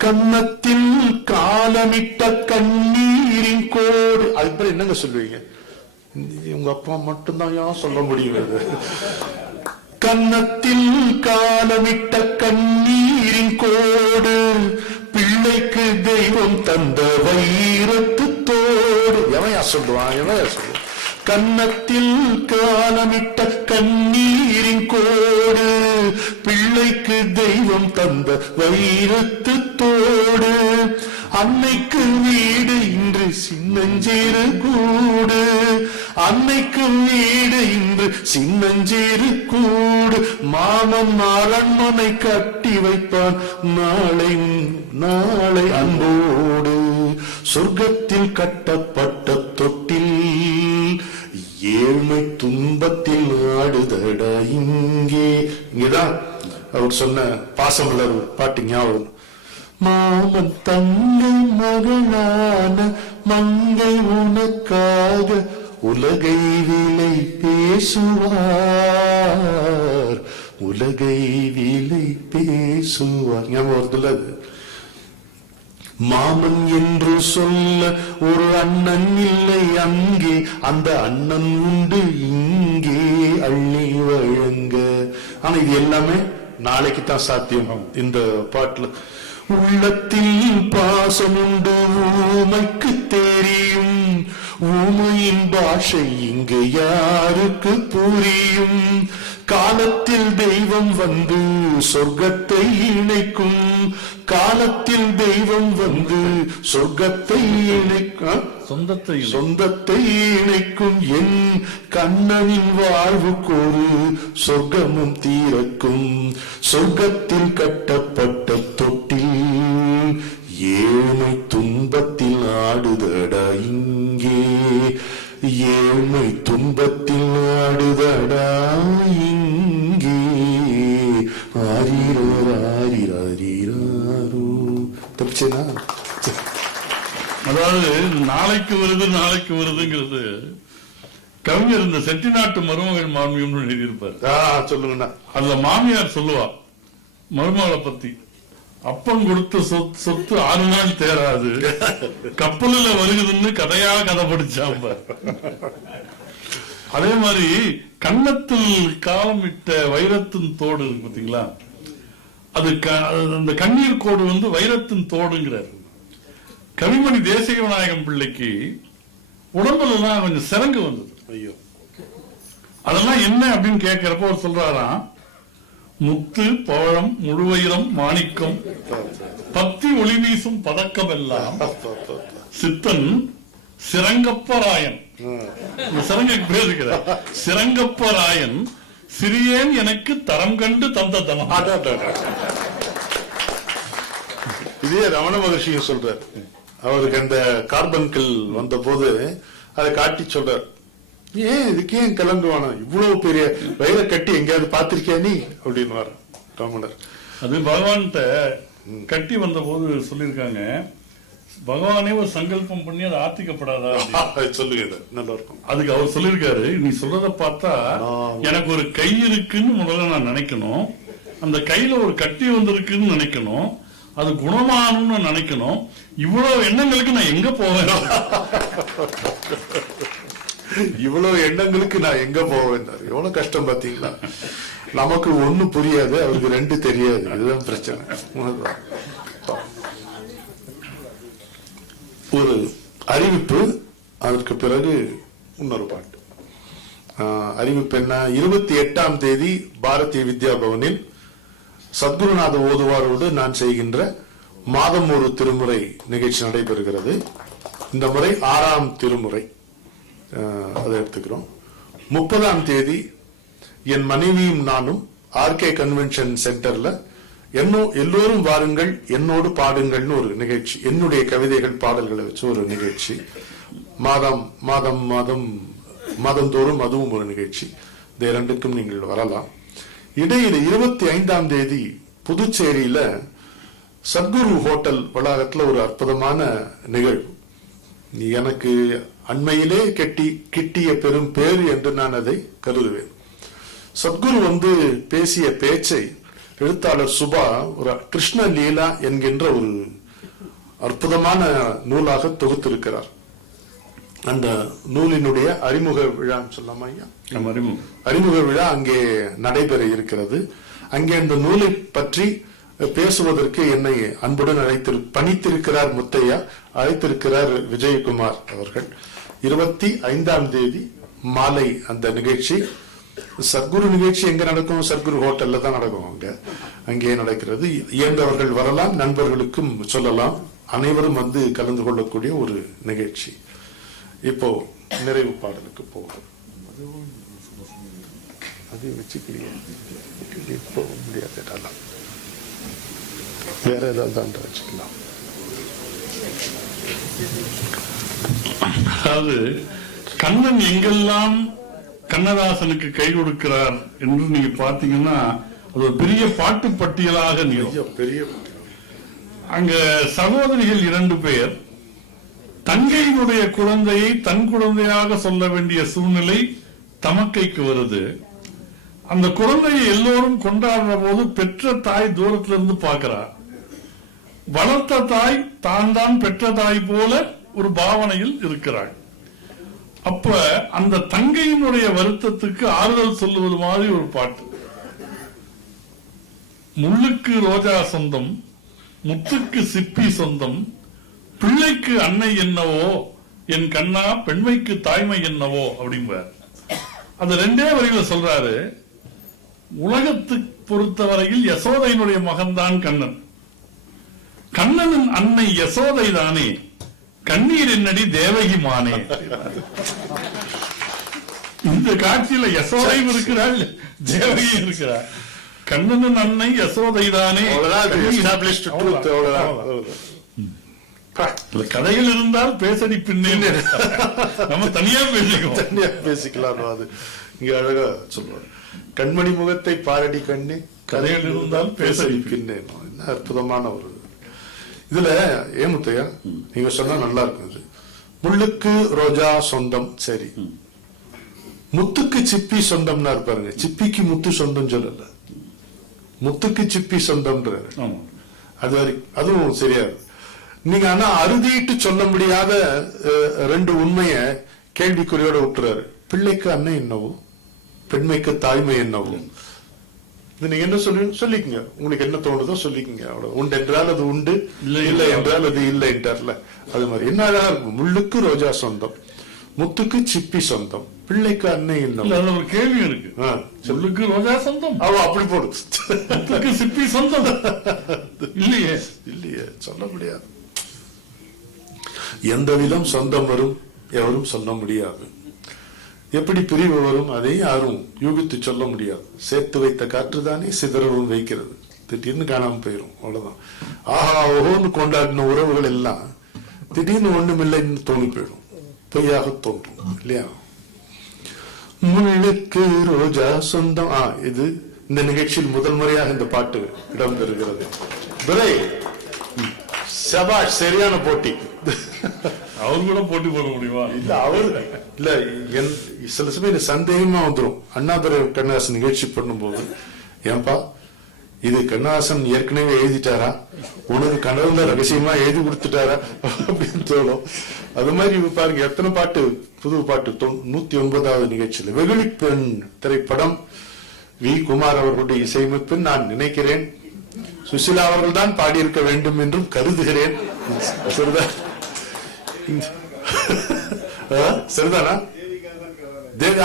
கன்னத்தில் காலமிட்ட கண்ணீரின் கோடு. அதுக்கப்புறம் என்னங்க சொல்லுவீங்க? உங்க அப்பா மட்டும்தான் சொல்ல முடியும். கன்னத்தில் காலமிட்ட கண்ணீரின் கோடு, பிள்ளைக்கு தெய்வம் தந்த வைரத்து தோடு. எவையா சொல்லுவான், எவையா சொல்லுவான்? கன்னத்தில் காலமிட்ட கண்ணீரின் கோடு, பிள்ளைக்கு தெய்வம் தந்த வைரத்து தோடு. அன்னைக்கு வீடு இன்று சின்னஞ்சேறு கூடு, அன்னைக்கு வீடு இன்று சின்னஞ்சேறு கூடு. மாமன் அரண்மனை கட்டி வைப்பான் நாளை நாளை அன்போடு. சொர்க்கத்தில் கட்டப்பட்ட தொட்டில் ஏழ்மை துன்பத்தில் ஆடுதடா இங்கே. இங்கதான் அவர் சொன்ன பாசமலர் பாட்டு ஞாபகம். மாமன் தங்கை மகளான மங்கை உனக்காக உலகை விலை பேசுவார், உலகை விலை பேசுவார். ஞாபகம் வருதுல்ல அது? மாமன் என்று சொல்ல ஒரு அண்ணன் இல்லை அங்கே, அந்த அண்ணன் உண்டு இங்கே அள்ளி வழங்க. ஆனா இது எல்லாமே நாளைக்கு தான் சாத்தியம். இந்த பாட்டுல உள்ளத்தில் பாசம் உண்டு ஊமைக்கு தெரியும், ஊமையின் பாஷை இங்கு யாருக்கு புரியும். காலத்தில் தெய்வம் வந்து சொர்க்கத்தை இணைக்கும், காலத்தில் தெய்வம் வந்து சொர்க்கத்தை இணைக்கும், சொந்தத்தை இணைக்கும். என் கண்ணனின் வாழ்வுக்கொரு சொர்க்கமும் தீரக்கும். சொர்க்கத்தில் கட்டப்பட்ட தொட்டில் ஏழ்மை துன்பத்தில் ஆடுதடா இங்கே, ஏழ்மை துன்பத்தில் ஆடுதடா இங்கே. தப்பிச்சேனா? அதாவது நாளைக்கு வருது நாளைக்கு வருதுங்கிறது கவிஞர் இந்த செட்டிநாட்டு மருமகள் மாமியம்னு எழுதியிருப்பார். சொல்லுங்கண்ணா. அதுல மாமியார் சொல்லுவா மருமகளை பத்தி, அப்பன் கொடுத்த சொத்து 6 நாள் தேராது, கப்பலில் வருகுதுன்னு கதையா கதை படிச்சாம்ப. அதே மாதிரி கன்னத்தில் காலமிட்ட வைரத்தின் தோடு இருக்கு பாத்தீங்களா, அது அந்த கண்ணீர் கோடு வந்து வைரத்தின் தோடுங்கிறார். கவிமணி தேசிக விநாயகம் பிள்ளைக்கு உடம்புல எல்லாம் கொஞ்சம் சிறங்கு வந்தது. ஐயோ, அதெல்லாம் என்ன அப்படின்னு கேட்கிறப்ப அவர் சொல்றாராம், முத்து பவழம் முழுவயிரம் மாணிக்கம் பத்தி ஒளி வீசும் பதக்கம் எல்லாம் சித்தன் சிறங்கப்பராயன் இந்த சரங்குக்கு பேர் இருக்கிற சிரங்கப்ப ராயன் சிறியேன் எனக்கு தரம் கண்டு தந்த தனம். இதே ரமண மகர்ஷியும் சொல்றார். அவருக்கு அந்த கார்பன்கில் வந்த போது அதை காட்டி சொல்றார், ஏன் இதுக்கு ஏன் கிளம்புவானோ, இவ்வளவு பெரிய வயலை கட்டி எங்கேயாவது பார்த்திருக்கியா நீ அப்படின்னு ரமணர். அது பகவான்கிட்ட கட்டி வந்த போது சொல்லியிருக்காங்க, பகவானே ஒரு சங்கல்பம் பண்ணி அதை ஆத்திக்கப்படாதா சொல்லுங்க, நல்லா இருக்கும். அதுக்கு அவர் சொல்லியிருக்காரு, நீ சொல்றத பார்த்தா எனக்கு ஒரு கை இருக்குன்னு முதல்ல நான் நினைக்கணும், அந்த கையில ஒரு கட்டி வந்திருக்குன்னு நினைக்கணும், அது குணமானும்னு நினைக்கணும், இவ்வளவு எண்ணங்களுக்கு நான் எங்க போவேன், இவ்வளவு எண்ணங்களுக்கு நான் எங்க போவேன். எவ்வளவு கஷ்டம் பாத்தீங்களா. நமக்கு ஒண்ணு புரியாது, அவருக்கு ரெண்டு தெரியாது. இதுதான் பிரச்சனை. ஒரு அறிவிப்பு, அதற்கு பிறகு இன்னொரு பாட்டு. அறிவிப்பு என்ன? 28ஆம் தேதி பாரதிய வித்யா பவனில் சத்குருநாத ஓதுவாரோடு நான் செய்கின்ற மாதம் ஒரு திருமுறை நிகழ்ச்சி நடைபெறுகிறது. இந்த முறை 6ஆம் திருமுறை அதை எடுத்துக்கிறோம். 30ஆம் தேதி என் மனைவியும் நானும் ஆர்கே கன்வென்ஷன் சென்டர்ல எல்லோரும் வாருங்கள் என்னோடு பாடுங்கள்னு ஒரு நிகழ்ச்சி, என்னுடைய கவிதைகள் பாடல்களை வச்சு ஒரு நிகழ்ச்சி. மாதந்தோறும் அதுவும் ஒரு நிகழ்ச்சி. இந்த இரண்டுக்கும் நீங்கள் வரலாம். இடையில 25ஆம் தேதி புதுச்சேரியில சத்குரு ஹோட்டல் வளாகத்துல ஒரு அற்புதமான நிகழ்வு. எனக்கு அண்மையிலே கிட்டிய பெரும் பேரு என்று நான் அதை கருதுவேன். சத்குரு பேசிய பேச்சை எழுத்தாளர் சுபா ஒரு கிருஷ்ண லீலா என்கின்ற ஒரு அற்புதமான நூலாக தொகுத்திருக்கிறார். அந்த நூலினுடைய அறிமுக விழா சொல்லாமா ஐயா? அறிமுக விழா அங்கே நடைபெற இருக்கிறது. அங்கே அந்த நூலை பற்றி பேசுவதற்கு என்னை அன்புடன் பணித்திருக்கிறார் முத்தையா, அழைத்திருக்கிறார் விஜயகுமார் அவர்கள். 25ஆம் தேதி மாலை அந்த நிகழ்ச்சி. சத்குரு நிகழ்ச்சி எங்க நடக்கும்? சத்குரு ஹோட்டல்ல தான் நடக்கும். அங்கே நடக்கிறது. இயன்றவர்கள் வரலாம், நண்பர்களுக்கும் சொல்லலாம். அனைவரும் கலந்து கொள்ளக்கூடிய ஒரு நிகழ்ச்சி. இப்போ நிறைவு பாடலுக்கு போகும். அது வச்சுக்கலையே, இப்போ முடியாது. வேற ஏதாவது வச்சுக்கலாம். அதாவது கண்ணன் எங்கெல்லாம் கண்ணதாசனுக்கு கை கொடுக்கிறார் என்று நீங்க பாத்தீங்கன்னா அது ஒரு பெரிய பாட்டு பட்டியலாக பெரிய. அங்க சகோதரிகள் 2 பேர் தங்கையினுடைய குழந்தையை தன் குழந்தையாக சொல்ல வேண்டிய சூழ்நிலை தமக்கைக்கு வருது. அந்த குழந்தையை எல்லோரும் கொண்டாடுற போது பெற்ற தாய் தூரத்திலிருந்து பார்க்கிறார். வளர்த்த தாய் தான் பெற்ற தாய் போல ஒரு பாவனையில் இருக்கிறாள். அப்ப அந்த தங்கையினுடைய வருத்தத்துக்கு ஆறுதல் சொல்லுவது மாதிரி ஒரு பாட்டு. முள்ளுக்கு ரோஜா சொந்தம், முத்துக்கு சிப்பி சொந்தம், பிள்ளைக்கு அன்னை என்னவோ, என் கண்ணா பெண்மைக்கு தாய்மை என்னவோ அப்படிங்கிறார். அது 2 வரியில சொல்றாரு. உலகத்தை பொறுத்தவரையில் யசோதையினுடைய மகன்தான் கண்ணன். கண்ணனின் அன்னை யசோதை தானே, கண்ணீர் என்னடி தேவகி மானே. இந்த காட்சியில யசோதையும் இருக்கிறாள், தேவகியும் இருக்கிறார். கண்ணனின் அன்னை யசோதை தானே. கதைகள் இருந்தால் பேசடி பின்னே, நம்ம தனியா பேசிக்கலாம். அது இங்க அழகா சொல்லுவாங்க, கண்மணி முகத்தை பாரடி கண்ணே, கதைகள் இருந்தால் பேசடி பின்னே. அற்புதமான ஒரு இதுல ஏமுத்தையா நீங்க சொன்னா நல்லா இருக்கும். முள்ளுக்கு ரோஜா சொந்தம், சரி. முத்துக்கு சிப்பி சொந்தம்னா இருப்பாருங்க. சிப்பிக்கு முத்து சொந்தம் சொல்லல, முத்துக்கு சிப்பி சொந்தம்ன்ற அதுவும் சரியா. நீங்க ஆனா அறுதிட்டு சொல்ல முடியாத 2 உண்மைய கேள்விக்குறியோட விட்டுறாரு. பிள்ளைக்கு அன்னை என்னவோ, பெண்மைக்கு தாய்மை என்னவோ. நீங்க என்ன சொல்லிக்கங்க, உங்களுக்கு என்ன தோணுதோ சொல்லிக்கங்க. அவ்வளவு. உண்டு என்றால் அது உண்டு, இல்லை என்றால் அது இல்லை என்றார்ல, அது மாதிரி. என்ன அழகா இருக்கும். முள்ளுக்கு ரோஜா சொந்தம், முத்துக்கு சிப்பி சொந்தம், பிள்ளைக்கு அன்னை என்னவோ. ஒரு கேள்வி இருக்கு. முள்ளுக்கு ரோஜா சொந்தம், அப்படி போடு. முத்துக்கு சிப்பி சொந்தம் இல்லையே, சொல்ல முடியாது. எந்த விதம் சொந்தம் வரும் எவரும் சொல்ல முடியாது. எப்படி பிரிவு வரும் அதை யாரும் யூகித்து சொல்ல முடியாது. சேர்த்து வைத்த காற்று தானே சிதறவும் வைக்கிறது. திடீர்னு காணாம போயிடும், அவ்வளவுதான். ஆஹா ஓஹோன்னு கொண்டாடின உறவுகள் எல்லாம் திடீர்னு ஒண்ணுமில்லைன்னு தோணி போயிடும், பொய்யாக தோன்றும் இல்லையா? முள்ளுக்கு ரோஜா சொந்தம். இது இந்த நிகழ்ச்சியில் முதல் முறையாக இந்த பாட்டு இடம்பெறுகிறது. சபாஷ், சரியான போட்டி. அவர் கூட போட்டி போட முடியுமா? இல்ல அவர் இல்ல, சில சமயம் சந்தேகமா வந்துடும். அண்ணாதுரை கண்ணதாசன் நிகழ்ச்சி பண்ணும்போது, ஏன்பா இது கண்ணதாசன் ஏற்கனவே எழுதிட்டாரா, உனக்கு கனவுல ரகசியமா எழுதி கொடுத்துட்டாரா அப்படின்னு தோணும். அது மாதிரி பாருங்க எத்தனை பாட்டு, புது பாட்டு. 109வது நிகழ்ச்சியில் வெகுளி பெண் திரைப்படம், வி குமார் அவர்களுடைய இசையமைப்பில் நான் நினைக்கிறேன் சுசிலா அவர்கள் தான் பாடியிருக்க வேண்டும் என்றும் கருதுகிறேன். சரிதானா?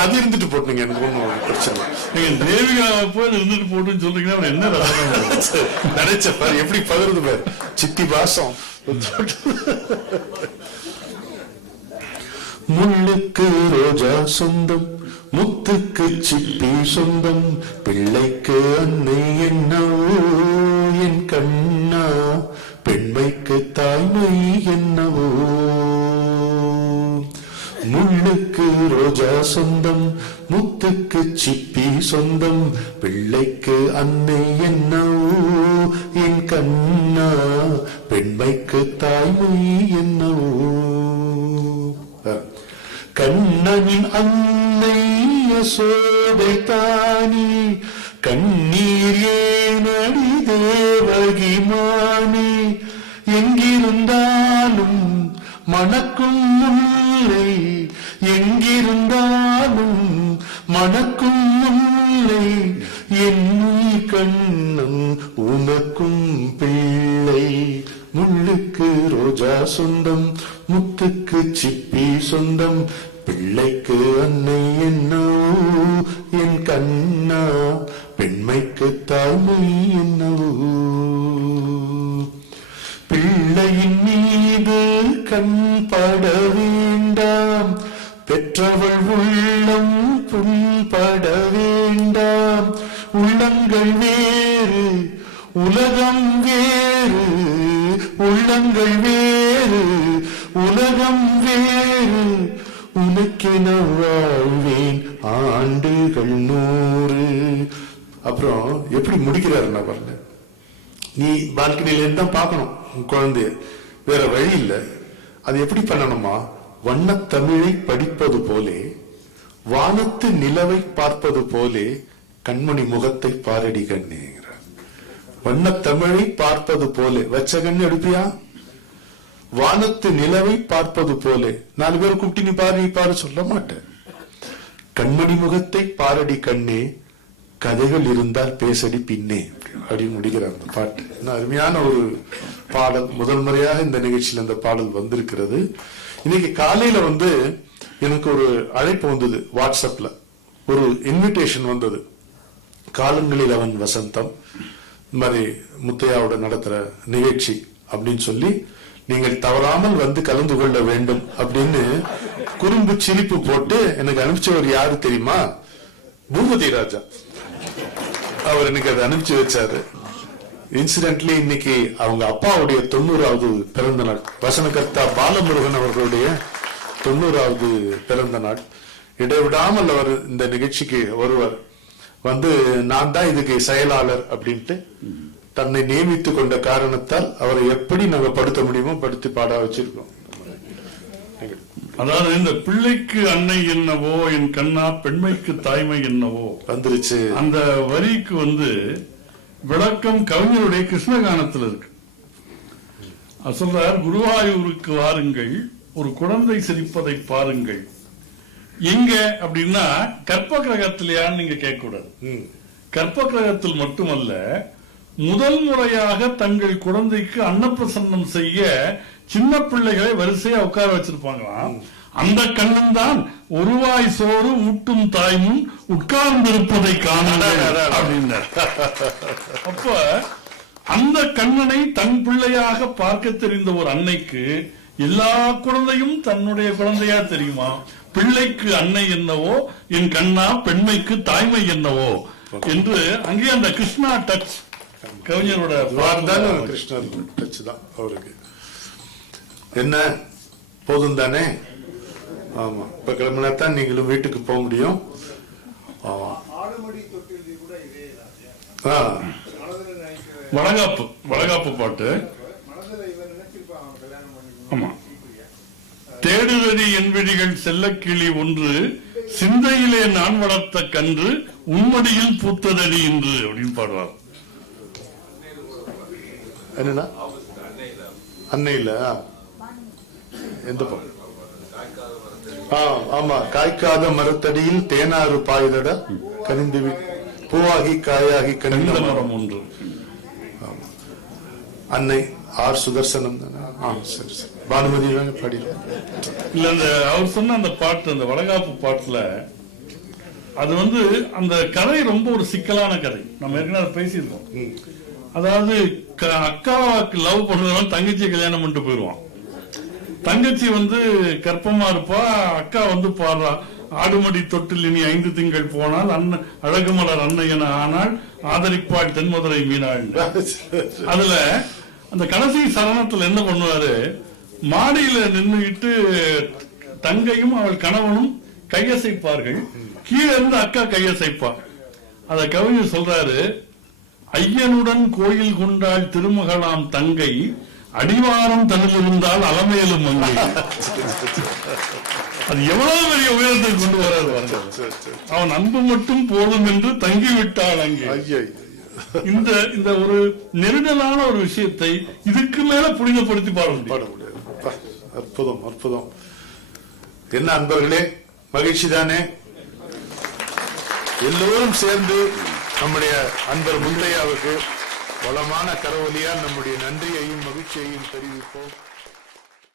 அது இருந்துட்டு போட்டுங்க, எனக்கு ஒண்ணும் பிரச்சனை. நீங்க தேவிகா போய் இருந்துட்டு போட்டுன்னு சொல்றீங்கன்னா அவர் என்ன நினைச்ச பாரு, எப்படி பகிர்ந்து பாரு, சித்தி பாசம். முள்ளுக்கு ரோஜா சொந்தம், முத்துக்கு சிப்பி சொந்தம், பிள்ளைக்கு அன்னை என்னவோ என் கண்ணா, பெண்மைக்கு தாய்மை என்னவோ. முள்ளுக்கு ரோஜா சொந்தம், முத்துக்கு சிப்பி சொந்தம், பிள்ளைக்கு அன்னை என்னவோ என் கண்ணா, பெண்மைக்கு தாய்மை என்னவோ. கண்ணனின் அன்னை யசோதை தானே, கண்ணீர் ஏனடி தேவகி மானே, எங்கிருந்தாலும் மணக்கும் முல்லை, எங்கிருந்தாலும் மணக்கும் முல்லை, என்னும் கண்ணன் உனக்கும் பிள்ளை. முள்ளுக்கு ரோஜா சொந்தம், முத்துக்கு சிப்பி சொந்தம், பிள்ளைக்கு அன்னை என்னவோ என் கண்ணா, பெண்மைக்கு தாய்மை என்னவோ. பிள்ளையின் மீது கண் பட வேண்டாம், பெற்றவள் உள்ளம் புண்பட வேண்டாம். உள்ளங்கள் வேறு உலகம் வேறு, உள்ளங்கள் வேறு உலகம் வேறு, உனக்கென வாழ்வேன் ஆண்டுகள் 100. அப்புறம் எப்படி முடிக்கிறாரு நான் பாருங்க, நீ பால்கனில இருந்து தான் பார்க்கணும் உன் குழந்தைய, வேற வழி இல்லை. அது எப்படி பண்ணணுமா? வண்ணத் தமிழை படிப்பது போலே, வானத்து நிலவை பார்ப்பது போலே, கண்மணி முகத்தை பாரடி கண்ணேங்கிறார். வண்ணத் தமிழை பார்ப்பது போலே, வச்ச கண்ணு எடுப்பியா? வானத்து நிலவை பார்ப்பது போலே. 4 பேர் கூப்பிட்டு நீ பாரு சொல்ல மாட்டேன். கண்மணி முகத்தை பாரடி கண்ணே, கதைகள் இருந்தால் பேசடி பின்னே அப்படின்னு முடிக்கிறார் அந்த பாட்டு. அருமையான ஒரு பாடல். முதல் முறையாக இந்த நிகழ்ச்சியில் அந்த பாடல் வந்திருக்கிறது. இன்னைக்கு காலையில எனக்கு ஒரு அழைப்பு வந்தது வாட்ஸ்அப்ல, ஒரு இன்விடேஷன் வந்தது. காலங்களில் அவன் வசந்தம், இந்த மாதிரி முத்தையாவோட நடத்துற நிகழ்ச்சி அப்படின்னு சொல்லி, நீங்கள் தவறாமல் வந்து கலந்து கொள்ள வேண்டும் அப்படின்னு குறும்பு சிரிப்பு போட்டு எனக்கு அனுப்பிச்சவர் யாரு தெரியுமா? பூபதி ராஜா. அவர் எனக்கு அதை அனுப்பிச்சு வச்சாரு. இன்சிடென்ட்லி இன்னைக்கு அவங்க அப்பாவுடைய 90வது பிறந்த நாள், வசனகர்த்தா பாலமுருகன் அவர்களுடைய 90வது பிறந்த நாள். இடைவிடாமல் அவர் இந்த நிகழ்ச்சிக்கு வருவார். நான் தான் இதுக்கு செயலாளர் அப்படின்ட்டு தன்னை நியமித்துக் கொண்ட காரணத்தால் அவரை எப்படி நாங்க படுத்த முடியுமோ படுத்தி பாட வச்சிருக்கோம். அதாவது இந்த பிள்ளைக்கு அன்னை என்னவோ என் கண்ணா, பெண்மைக்கு தாய்மை என்னவோ வந்துருச்சு. அந்த வரிக்கு விளக்கம் கவிஞருடைய கிருஷ்ணகானத்தில் இருக்கு. சொல்றார், குருவாயூருக்கு வாருங்கள், ஒரு குழந்தை சிரிப்பதை பாருங்கள். எங்க அப்படின்னா கற்ப கிரகத்திலேயான்னு நீங்க கேட்க கூடாது. கற்ப கிரகத்தில் மட்டுமல்ல, முதல் முறையாக தங்கள் குழந்தைக்கு அன்னப்பிரசன்னம் செய்ய சின்ன பிள்ளைகளை வரிசையா உட்கார வச்சிருப்பாங்களாம். அந்த கண்ணன் தான் ஒருவாய் சோறு ஊட்டும் தாய்முன் உட்கார்ந்திருப்பதை காண அப்படின்னார். அப்ப அந்த கண்ணனை தன் பிள்ளையாக பார்க்க தெரிந்த ஒரு அன்னைக்கு எல்லா குழந்தையும் தன்னுடைய குழந்தையா தெரியுமா? பிள்ளைக்கு அன்னை என்னவோ, என் கண்ணா பெண்மைக்கு தாய்மை என்னவோ என்று அங்கே அந்த கிருஷ்ணா டச் கவிஞரோட கிருஷ்ணர் டச் தான் அவருக்கு. என்ன போதும் தானே? ஆமா, இப்ப கிளம்பினா தான் நீங்களும் வீட்டுக்கு போக முடியும். ஆமா, வளகாப்பு பாட்டு. ஆமா, தேடுதறி என் விழிகள் செல்லக்கிளி ஒன்று, சிந்தையிலே நான் வளர்த்த கன்று உன்மடியில் பூத்ததடி என்று அப்படின்னு பாடுவார். என்னன்னா அன்னையில எந்த பாட்டு? ஆமா, காய்க்காத மரத்தடியில் தேனாறு பாயுதட கனிந்து பூவாகி காயாகி கனிந்த மரம் ஒன்று. அன்னை ஆர் சுதர்சனம் தானே? சரி சரி, பானுமதி பாடிடுவாங்க. இல்ல, அந்த அவர் சொன்ன அந்த பாட்டு, அந்த வளகாப்பு பாட்டுல அது அந்த கதை ரொம்ப ஒரு சிக்கலான கதை. நம்ம ஏற்கனவே பேசியிருக்கோம். அதாவது அக்காவுக்கு லவ் பண்ணுறவன் தங்கச்சியை கல்யாணம் பண்ணிட்டு போயிடுவான். தங்கச்சி கர்ப்பமா இருப்பா. அக்கா பாடுறா, ஆடுமடி தொட்டில் இனி 5 திங்கள் போனால் அழகு மலர் அன்னையன ஆனால் ஆதரிப்பாள் தென்மதுரை மீனாள். அதுல அந்த கடைசி சரணத்துல என்ன பண்ணுவாரு, மாடியில நின்றுகிட்டு தங்கையும் அவள் கணவனும் கையசைப்பார்கள், கீழே இருந்து அக்கா கையசைப்பா. அத கவிஞர் சொல்றாரு, ஐயனுடன் கோயில் கொண்டாள் திருமகளாம் தங்கை, அடிவாரம் தன்னில் இருந்தால் அலமேலும் அங்கை. அது எவ்வளவு பெரிய உயரத்தை கொண்டு வராது. அவன் அன்பு மட்டும் போதும் என்று தங்கிவிட்டாள் அங்கே. இந்த ஒரு நெருடலான ஒரு விஷயத்தை இதுக்கு மேல புனிதப்படுத்தி பாட முடியாது. அற்புதம் அற்புதம். என்ன அன்பர்களே, மகிழ்ச்சி தானே? எல்லோரும் சேர்ந்து நம்முடைய அன்பர் முந்தையாவுக்கு வளமான கரவொலியால் நம்முடைய நன்றியையும் மகிழ்ச்சியையும் தெரிவிப்போம்.